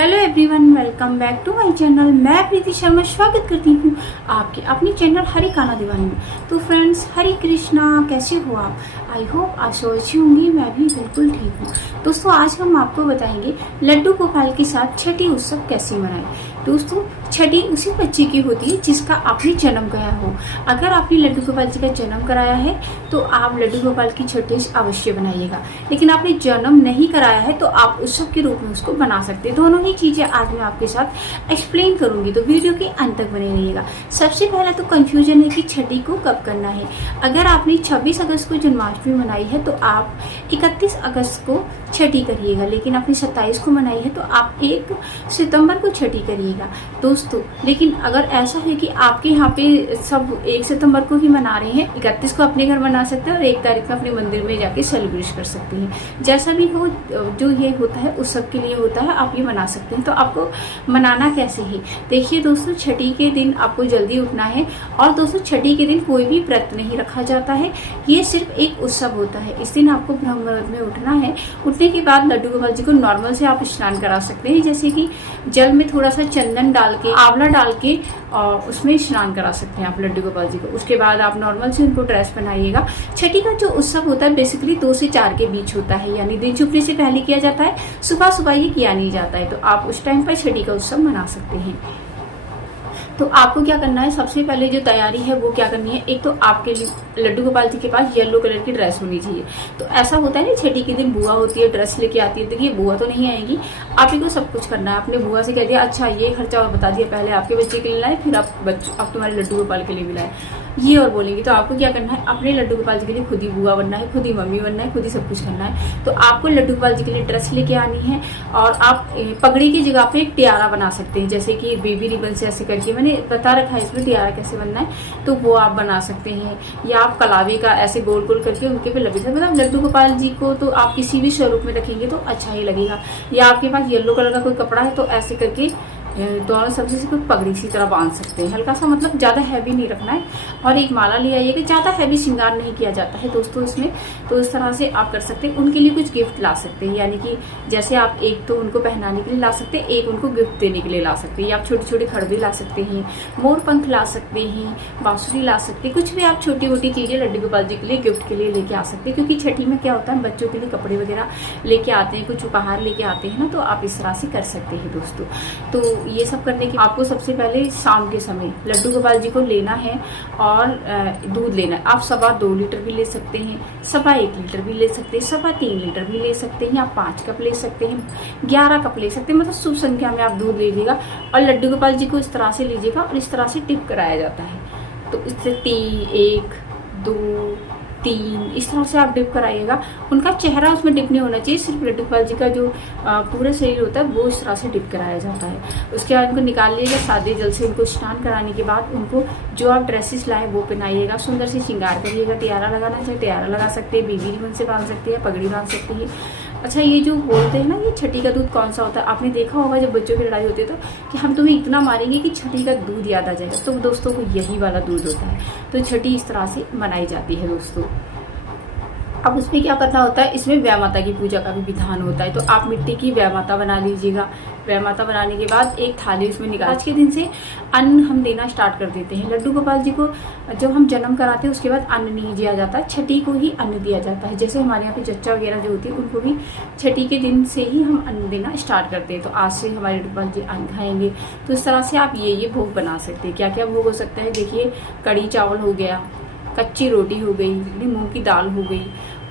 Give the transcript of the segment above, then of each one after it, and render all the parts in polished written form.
Hello everyone, welcome back to my channel. मैं प्रीति शर्मा स्वागत करती हूँ आपके अपनी चैनल हरी काना दीवानी में। तो फ्रेंड्स, हरे कृष्णा, कैसे हो आप? आई होप आप सब अच्छी होंगी। मैं भी बिल्कुल ठीक हूँ। दोस्तों, आज हम आपको बताएंगे लड्डू गोपाल के साथ छठी उत्सव कैसे मनाएं। दोस्तों, छठी उसी बच्चे की होती है जिसका आपने जन्म कराया हो। अगर आपने लड्डू गोपाल जी का जन्म कराया है तो आप लड्डू गोपाल की छठी अवश्य बनाइएगा। लेकिन आपने जन्म नहीं कराया है तो आप उत्सव के रूप में उसको बना सकते हैं। दोनों ही चीजें आज मैं आपके साथ एक्सप्लेन करूंगी, तो वीडियो के अंत तक बने रहिएगा। सबसे पहला तो कंफ्यूजन है कि छठी को कब करना है। अगर आपने 26 अगस्त को जन्माष्टमी मनाई है तो आप 31 अगस्त को छठी करिएगा। लेकिन आपने 27 को मनाई है तो आप 1 सितंबर को छठी करिएगा दोस्तों। लेकिन अगर ऐसा है कि आपके यहाँ पे सब 1 सितंबर को ही मना रहे हैं, 31 को अपने घर मना सकते हैं और 1 तारीख को अपने मंदिर में जाके सेलिब्रेट कर सकते हैं। जैसा भी हो, जो ये होता है उस सब के लिए होता है, आप ये मना सकते हैं। तो आपको मनाना कैसे है, देखिए दोस्तों। छठी के दिन आपको जल्दी उठना है। और दोस्तों, छठी के दिन कोई भी व्रत नहीं रखा जाता है, ये सिर्फ एक उत्सव होता है। इस दिन आपको ब्रह्म मुहूर्त में उठना है। उठने के बाद लड्डू गोपाल जी को नॉर्मल से आप स्नान करा सकते हैं, जैसे कि जल में थोड़ा सा चंदन डाल के, आंवला डाल के और उसमें स्नान करा सकते हैं आप लड्डू गोपाल जी को। उसके बाद आप नॉर्मल से उनको ड्रेस पहनाइएगा। छठी का जो उत्सव होता है बेसिकली 2 से 4 के बीच होता है, यानी दिन छुपने से पहले किया जाता है। सुबह सुबह ये किया नहीं जाता है, तो आप उस टाइम पर छठी का उत्सव मना सकते हैं। तो आपको क्या करना है, सबसे पहले जो तैयारी है वो क्या करनी है। एक तो आपके लिए लड्डू गोपाल जी के पास येलो कलर की ड्रेस होनी चाहिए। तो ऐसा होता है ना, छठी के दिन बुआ होती है, ड्रेस लेके आती है। देखिए, बुआ तो नहीं आएगी, आप ही को सब कुछ करना है। अपने बुआ से कह दिया, अच्छा ये खर्चा और बता दिया, पहले आपके बच्चे के लिए लाए, फिर आप तुम्हारे लड्डू गोपाल के लिए भी लाए, ये और बोलेंगे। तो आपको क्या करना है, अपने लड्डू गोपाल जी के लिए खुद ही बुआ बनना है, खुद ही मम्मी बनना है, खुद ही सब कुछ करना है। तो आपको लड्डू गोपाल जी के लिए ड्रेस लेके आनी है। और आप पगड़ी की जगह पे एक टियारा बना सकते हैं, जैसे कि बेबी रिबन से ऐसे करके मैंने बता रखा है इसमें टियारा कैसे बनना है, तो वो आप बना सकते हैं। या आप कलावे का ऐसे गोल गोल करके उनके पे लपेट, मतलब लड्डू गोपाल जी को तो आप किसी भी स्वरूप में रखेंगे तो अच्छा ही लगेगा। या आपके पास येलो कलर का कोई कपड़ा है तो ऐसे करके दोनों सब्जी से कोई पगड़ी सी तरह बांध सकते हैं, हल्का सा, मतलब ज्यादा हैवी नहीं रखना है। और एक माला ले आइएगा, ज्यादा हैवी श्रृंगार नहीं किया जाता है दोस्तों इसमें। तो इस तरह से आप कर सकते हैं। उनके लिए कुछ गिफ्ट ला सकते हैं, यानी कि जैसे आप एक तो उनको पहनाने के लिए ला सकते हैं, एक उनको गिफ्ट देने के लिए ला सकते हैं। या आप छोटे छोटे खड़बे ला सकते हैं, मोर पंख ला सकते हैं, बांसुरी ला सकते हैं। कुछ भी आप छोटी मोटी चीजें लड्डू गोपाल जी के लिए गिफ्ट के लिए लेके आ सकते हैं। क्योंकि छठी में क्या होता है, बच्चों के लिए कपड़े वगैरह लेके आते हैं, कुछ उपहार लेके आते हैं ना, तो आप इस तरह से कर सकते हैं दोस्तों। तो ये सब करने के आपको सबसे पहले शाम के समय लड्डू गोपाल जी को लेना है और दूध लेना है। आप 2.25 लीटर भी ले सकते हैं, 1.25 लीटर भी ले सकते हैं, 3.25 लीटर भी ले सकते हैं, आप 5 कप ले सकते हैं, 11 कप ले सकते हैं। मतलब शुभ संख्या में आप दूध लीजिएगा और लड्डू गोपाल जी को इस तरह से लीजिएगा और इस तरह से टिप कराया जाता है। तो इससे 1 2 3 इस तरह से आप डिप कराइएगा। उनका चेहरा उसमें डिप नहीं होना चाहिए, सिर्फ लड्डू गोपाल जी का जो पूरा शरीर होता है वो इस तरह से डिप कराया जाता है। उसके बाद उनको निकाल लीजिएगा सादे जल से। उनको स्नान कराने के बाद उनको जो आप ड्रेसेस लाए वो पहनाइएगा, सुंदर से श्रृंगार करिएगा। टियारा लगाना चाहिए, टियारा लगा सकते हैं, बेबी रिबन से बांध सकते हैं, पगड़ी बांध सकते हैं। अच्छा, ये जो बोलते हैं ना, ये छठी का दूध कौन सा होता है, आपने देखा होगा जब बच्चों की लड़ाई होती है तो कि हम तुम्हें इतना मारेंगे कि छठी का दूध याद आ जाएगा। तो दोस्तों, वो यही वाला दूध होता है। तो छठी इस तरह से मनाई जाती है दोस्तों। अब उसमें क्या करना होता है, इसमें व्या माता की पूजा का भी विधान होता है। तो आप मिट्टी की व्या माता बना लीजिएगा। व्या माता बनाने के बाद एक थाली उसमें निकाल, आज के दिन से अन्न हम देना स्टार्ट कर देते हैं। लड्डू गोपाल जी को जब हम जन्म कराते हैं उसके बाद अन्न नहीं दिया जाता, छठी को ही अन्न दिया जाता है। जैसे हमारे यहाँ पे चच्चा वगैरह जो होती है उनको भी छठी के दिन से ही हम अन्न देना स्टार्ट करते हैं। तो आज से हमारे लड्डू गोपाल जी अन्न खाएंगे। तो इस तरह से आप ये भोग बना सकते हैं। क्या क्या भोग हो सकता है, देखिए, कड़ी चावल हो गया, कच्ची रोटी हो गई, मूंग की दाल हो गई,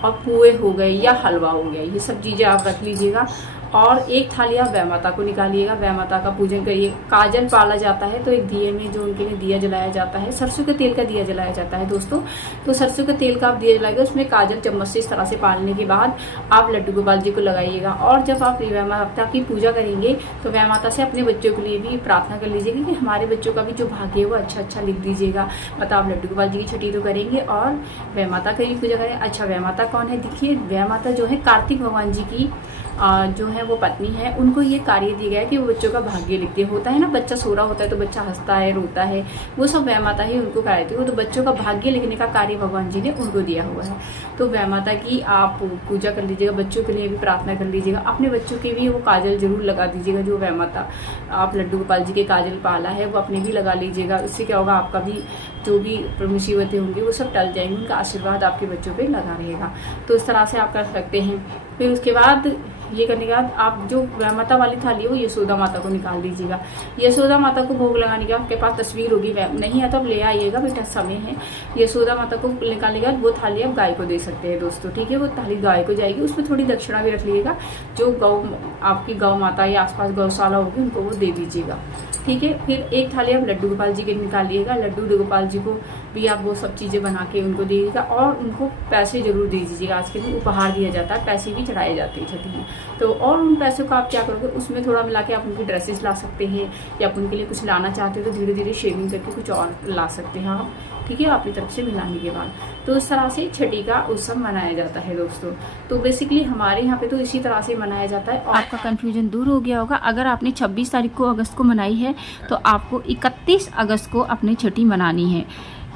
और पुए हो गए या हलवा हो गया। ये सब चीजें आप रख लीजिएगा। और एक थाली आप व्या माता को निकालिएगा, व्या माता का पूजन करिए। काजल पाला जाता है तो एक दिए में जो उनके लिए दिया जलाया जाता है, सरसों के तेल का दिया जलाया जाता है दोस्तों। तो सरसों के तेल का आप दिया जलाएगा, उसमें काजल चम्मच से इस तरह से पालने के बाद आप लड्डू गोपाल जी को लगाइएगा। और जब आप व्या माता की पूजा करेंगे तो व्या माता से अपने बच्चों के लिए भी प्रार्थना कर लीजिएगा कि हमारे बच्चों का भी जो भाग्य है वो अच्छा अच्छा लिख दीजिएगा। मतलब आप लड्डू गोपाल जी की छठी तो करेंगे और व्या माता की भी पूजा करें। अच्छा, व्या माता कौन है, देखिए, व्या माता जो है कार्तिक भगवान जी की जो है वो पत्नी है, उनको ये कार्य दिया गया है कि वो बच्चों का भाग्य लिखते होता है ना, बच्चा सो रहा होता है तो बच्चा हंसता है, रोता है, वो सब वह माता ही उनको कराती है। तो बच्चों का भाग्य लिखने का कार्य भगवान जी ने उनको दिया हुआ है। तो वह माता की आप पूजा कर लीजिएगा, बच्चों के लिए भी प्रार्थना कर लीजिएगा, अपने बच्चों के भी वो काजल जरूर लगा दीजिएगा। जो वह माता आप लड्डू गोपाल जी के काजल पाला है वो अपने भी लगा लीजिएगा। इससे क्या होगा, आपका भी जो भी मुसीबतें होंगी वो सब टल जाएंगी, उनका आशीर्वाद आपके बच्चों पे लगा रहेगा। तो इस तरह से आप कर सकते हैं। फिर उसके बाद ये करने के बाद आप जो वह माता वाली थाली है वो यशोदा माता को निकाल दीजिएगा। यशोदा माता को भोग लगाने के बाद आपके पास तस्वीर होगी, नहीं है तो आप ले आइएगा, बेटा समय है। यशोदा माता को निकालने के बाद वो थाली आप गाय को दे सकते हैं दोस्तों, ठीक है। वो थाली गाय को जाएगी, उसमें थोड़ी दक्षिणा भी रख लीजिएगा। जो गौ आपकी गौ माता या आसपास गौशाला होगी उनको वो दे दीजिएगा, ठीक है। फिर एक थाली आप लड्डू गोपाल जी के निकालिएगा, लड्डू गोपाल जी को भी आप वो सब चीज़ें बना के उनको दीजिएगा और उनको पैसे जरूर दे दीजिएगा। आज के दिन उपहार दिया जाता है, पैसे भी चढ़ाए जाते हैं छठी में। तो और उन पैसों का आप क्या करोगे, उसमें थोड़ा मिला के आप उनकी ड्रेसेस ला सकते हैं, या आप उनके लिए कुछ लाना चाहते हो तो धीरे धीरे शेविंग करके कुछ और ला सकते हैं आप, ठीक है, आपकी तरफ से मिलाने के बाद। तो इस तरह से छठी का उत्सव मनाया जाता है दोस्तों। तो बेसिकली हमारे यहाँ पे तो इसी तरह से मनाया जाता है। और आपका कन्फ्यूजन दूर हो गया होगा। अगर आपने 26 तारीख को अगस्त को मनाई है तो आपको 31 अगस्त को अपनी छठी मनानी है,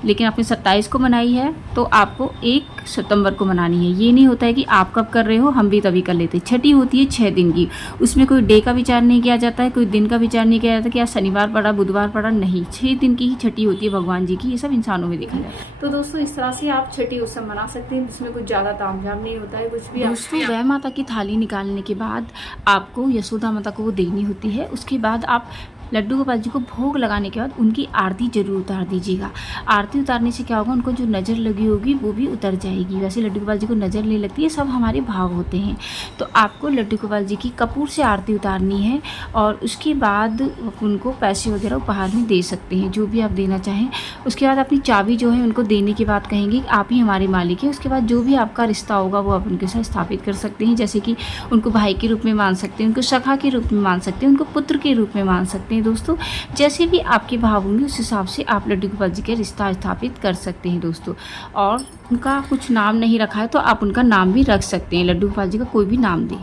लेकिन आपने 27 को मनाई है तो आपको 1 सितंबर को मनानी है। ये नहीं होता है कि आप कब कर रहे हो हम भी तभी कर लेते। छठी होती है 6 दिन की, उसमें कोई डे का विचार नहीं किया जाता है, कोई दिन का विचार नहीं किया जाता कि आज शनिवार पड़ा बुधवार पड़ा, नहीं, 6 दिन की ही छठी होती है भगवान जी की। ये सब इंसानों में देखा जाता है। तो दोस्तों इस तरह से आप छठी उत्सव मना सकते हैं, जिसमें कुछ ज़्यादा तामझाम नहीं होता है कुछ भी। दोस्तों वह माता की थाली निकालने के बाद आपको यशोदा माता को वो देनी होती है। उसके बाद आप लड्डू गोपाल जी को भोग लगाने के बाद उनकी आरती जरूर उतार दीजिएगा। आरती उतारने से क्या होगा, उनको जो नज़र लगी होगी वो भी उतर जाएगी। वैसे लड्डू गोपाल जी को नज़र नहीं लगती है, सब हमारे भाव होते हैं। तो आपको लड्डू गोपाल जी की कपूर से आरती उतारनी है और उसके बाद उनको पैसे वगैरह उपहार में दे सकते हैं, जो भी आप देना चाहें। उसके बाद अपनी चाबी जो है उनको देने के बाद कहेंगे आप ही हमारे मालिक हैं। उसके बाद जो भी आपका रिश्ता होगा वो आप उनके साथ स्थापित कर सकते हैं, जैसे कि उनको भाई के रूप में मान सकते हैं, उनको सखा के रूप में मान सकते हैं, उनको पुत्र के रूप में मान सकते हैं। दोस्तों जैसे भी आपके भाव होंगे उस हिसाब से आप लड्डू गोपाल जी के रिश्ता स्थापित कर सकते हैं दोस्तों। और उनका कुछ नाम नहीं रखा है तो आप उनका नाम भी रख सकते हैं, लड्डू गोपाल जी का कोई भी नाम दें।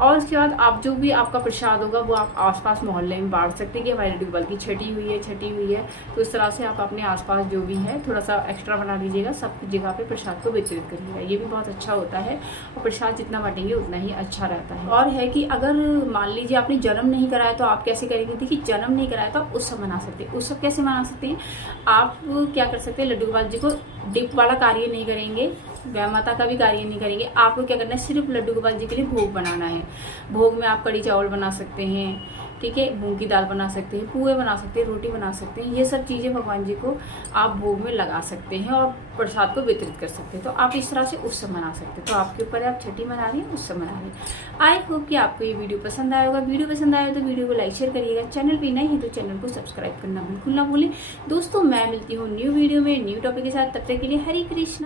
और उसके बाद आप जो भी आपका प्रसाद होगा वो आप आसपास मोहल्ले में बांट सकते हैं कि हमारी लड्डू गोपाल की छठी हुई है। तो इस तरह से आप अपने आसपास जो भी है थोड़ा सा एक्स्ट्रा बना लीजिएगा, सब जगह पे प्रसाद को वितरित करिएगा। ये भी बहुत अच्छा होता है और प्रसाद जितना बांटेंगे उतना ही अच्छा रहता है। और है कि अगर मान लीजिए आपने जन्म नहीं कराया तो आप कैसे करेंगे, देखिए जन्म नहीं कराया तो आप उत्सव मना सकते हैं। उत्सव कैसे मना सकते हैं, आप क्या कर सकते हैं, लड्डू गोपाल जी को डिप वाला कार्य नहीं करेंगे, वह माता का भी कार्य नहीं करेंगे। आपको क्या करना है, सिर्फ लड्डू गोपाल जी के लिए भोग बनाना है। भोग में आप कड़ी चावल बना सकते हैं, ठीक है, मूंग की दाल बना सकते हैं, पुए बना सकते हैं, रोटी बना सकते हैं। ये सब चीज़ें भगवान जी को आप भोग में लगा सकते हैं और प्रसाद को वितरित कर सकते हैं। तो आप इस तरह से उत्सव मना सकते हैं। तो आपके ऊपर आप छठी मना रही हैं, उत्सव मना रही हैं। आई होप कि आपको ये वीडियो पसंद आया होगा। वीडियो पसंद आया तो वीडियो को लाइक शेयर करिएगा। चैनल पर नए हैं तो चैनल को सब्सक्राइब करना बिल्कुल ना भूलें। दोस्तों मैं मिलती हूँ न्यू वीडियो में न्यू टॉपिक के साथ, तब तक के लिए हरे कृष्णा।